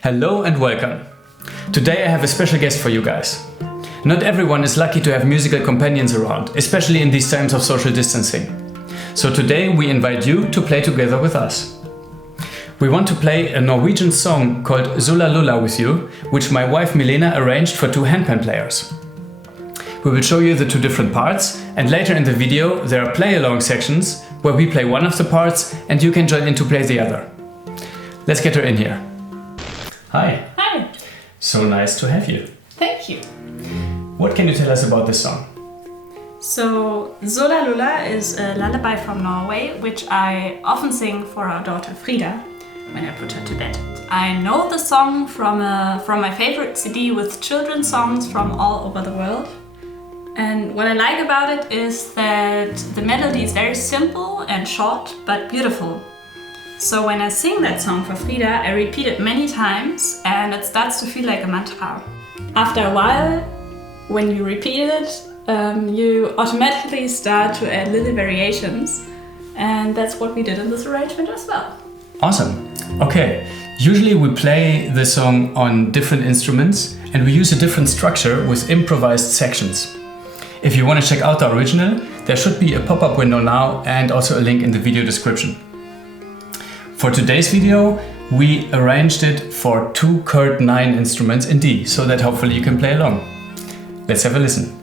Hello and welcome. Today I have a special guest for you guys. Not everyone is lucky to have musical companions around, especially in these times of social distancing. So today we invite you to play together with us. We want to play a Norwegian song called Sulla Lulla with you, which my wife Elena arranged for two handpan players. We will show you the two different parts, and later in the video there are play-along sections where we play one of the parts and you can join in to play the other. Let's get her in here. Hi. Hi. So nice to have you. Thank you. What can you tell us about this song? So, Sulla Lulla is a lullaby from Norway, which I often sing for our daughter Frida when I put her to bed. I know the song from my favorite CD with children's songs from all over the world. And what I like about it is that the melody is very simple and short, but beautiful. So when I sing that song for Frida, I repeat it many times and it starts to feel like a mantra. After a while, when you repeat it, you automatically start to add little variations, and that's what we did in this arrangement as well. Awesome. Okay, usually we play the song on different instruments and we use a different structure with improvised sections. If you want to check out the original, there should be a pop-up window now and also a link in the video description. For today's video, we arranged it for two Kurd 9 instruments in D, so that hopefully you can play along. Let's have a listen.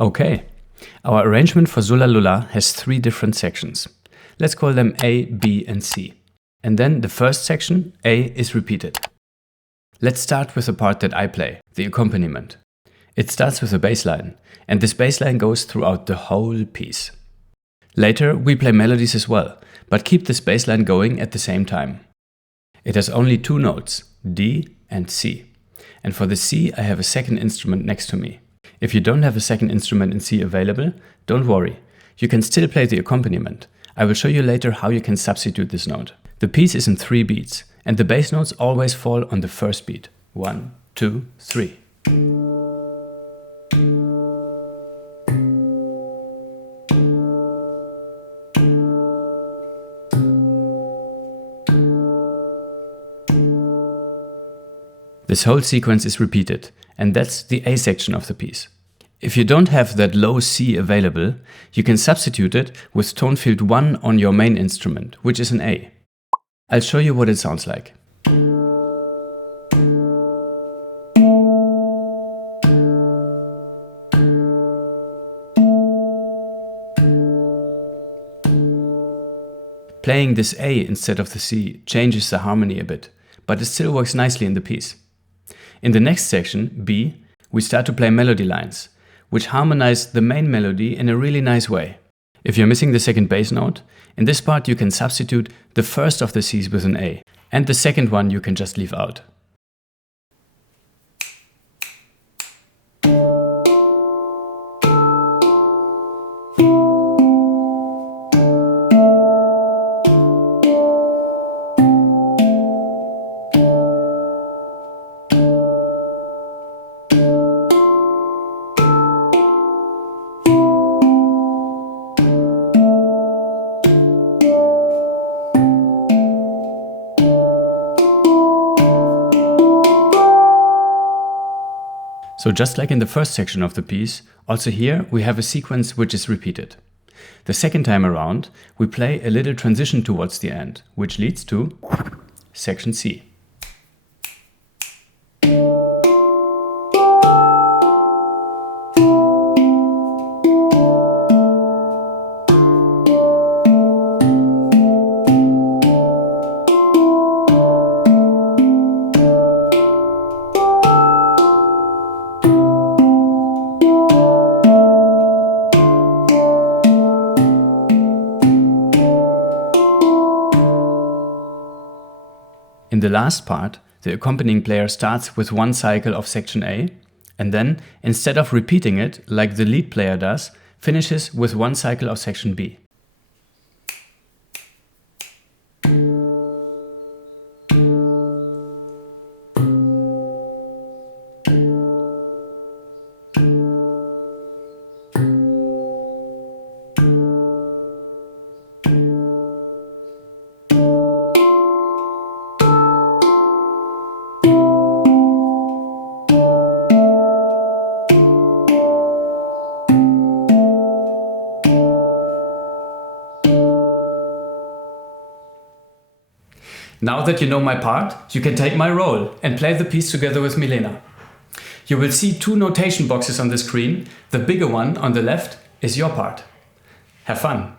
Okay, our arrangement for Sulla Lulla has three different sections. Let's call them A, B and C. And then the first section, A, is repeated. Let's start with the part that I play, the accompaniment. It starts with a bass line, and this bass line goes throughout the whole piece. Later we play melodies as well, but keep this bass line going at the same time. It has only two notes, D and C. And for the C I have a second instrument next to me. If you don't have a second instrument in C available, don't worry. You can still play the accompaniment. I will show you later how you can substitute this note. The piece is in 3 beats, and the bass notes always fall on the first beat. 1, 2, 3. This whole sequence is repeated, and that's the A section of the piece. If you don't have that low C available, you can substitute it with tone field 1 on your main instrument, which is an A. I'll show you what it sounds like. Playing this A instead of the C changes the harmony a bit, but it still works nicely in the piece. In the next section, B, we start to play melody lines, which harmonize the main melody in a really nice way. If you're missing the second bass note, in this part you can substitute the first of the Cs with an A, and the second one you can just leave out. So just like in the first section of the piece, also here we have a sequence which is repeated. The second time around, we play a little transition towards the end, which leads to section C. In the last part, the accompanying player starts with one cycle of section A, and then, instead of repeating it like the lead player does, finishes with one cycle of section B. Now that you know my part, you can take my role and play the piece together with Milena. You will see two notation boxes on the screen. The bigger one on the left is your part. Have fun!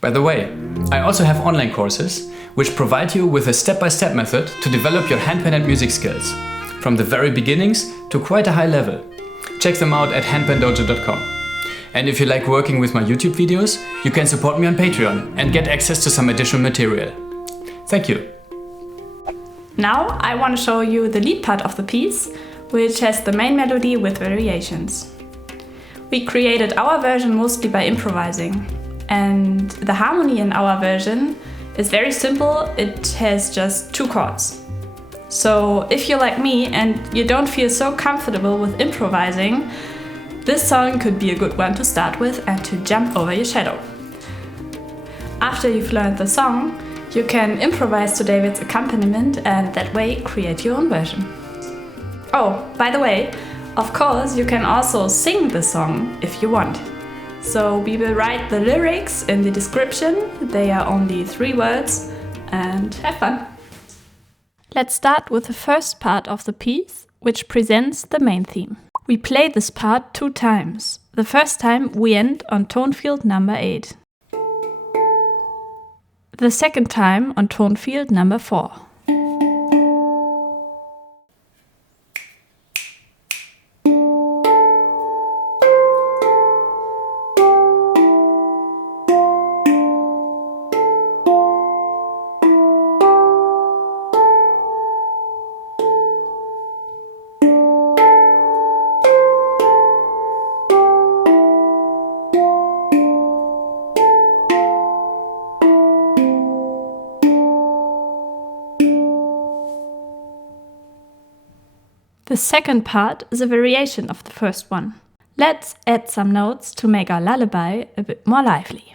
By the way, I also have online courses which provide you with a step-by-step method to develop your handpan and music skills, from the very beginnings to quite a high level. Check them out at handpandojo.com. And if you like working with my YouTube videos, you can support me on Patreon and get access to some additional material. Thank you! Now I want to show you the lead part of the piece, which has the main melody with variations. We created our version mostly by improvising, and the harmony in our version is very simple. It has just 2 chords. So if you're like me and you don't feel so comfortable with improvising, this song could be a good one to start with and to jump over your shadow. After you've learned the song, you can improvise to David's accompaniment and that way create your own version. Oh, by the way, of course you can also sing the song if you want. So we will write the lyrics in the description. They are only 3 words, and have fun! Let's start with the first part of the piece, which presents the main theme. We play this part 2 times. The first time we end on tone field number 8. The second time on tone field number 4. The second part is a variation of the first one. Let's add some notes to make our lullaby a bit more lively.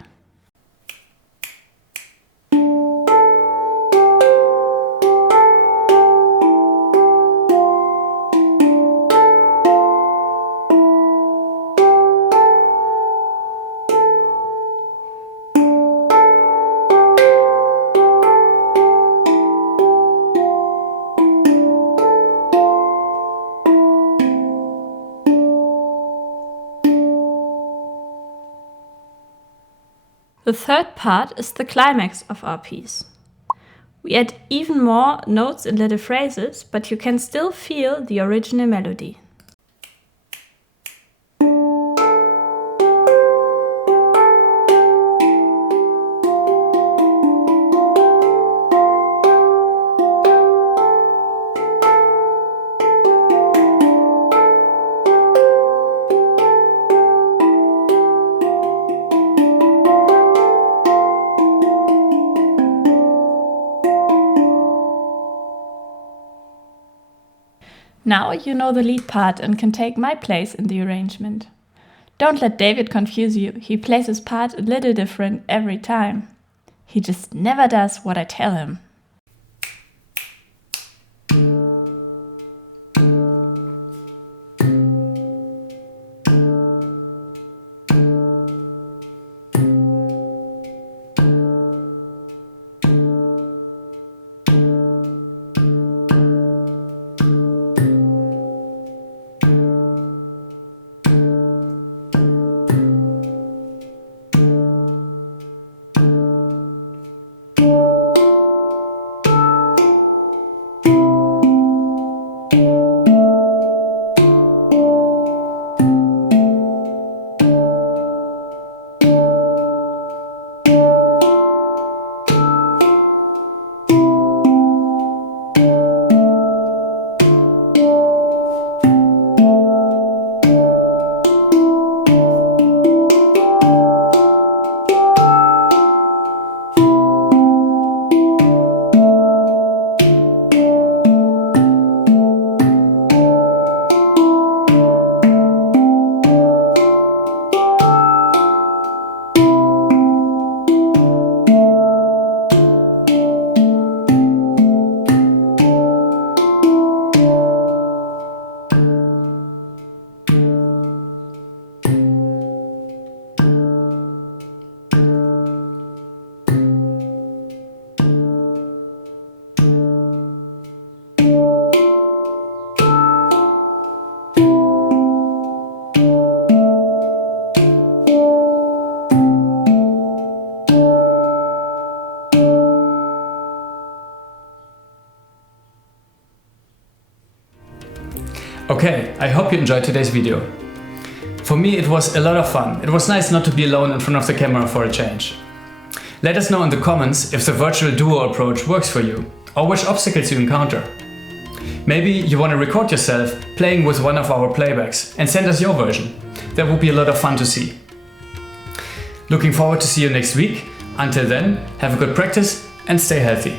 The third part is the climax of our piece. We add even more notes and little phrases, but you can still feel the original melody. Now you know the lead part and can take my place in the arrangement. Don't let David confuse you, he plays his part a little different every time. He just never does what I tell him. Okay, I hope you enjoyed today's video. For me it was a lot of fun. It was nice not to be alone in front of the camera for a change. Let us know in the comments if the virtual duo approach works for you, or which obstacles you encounter. Maybe you want to record yourself playing with one of our playbacks and send us your version. That would be a lot of fun to see. Looking forward to see you next week. Until then, have a good practice and stay healthy.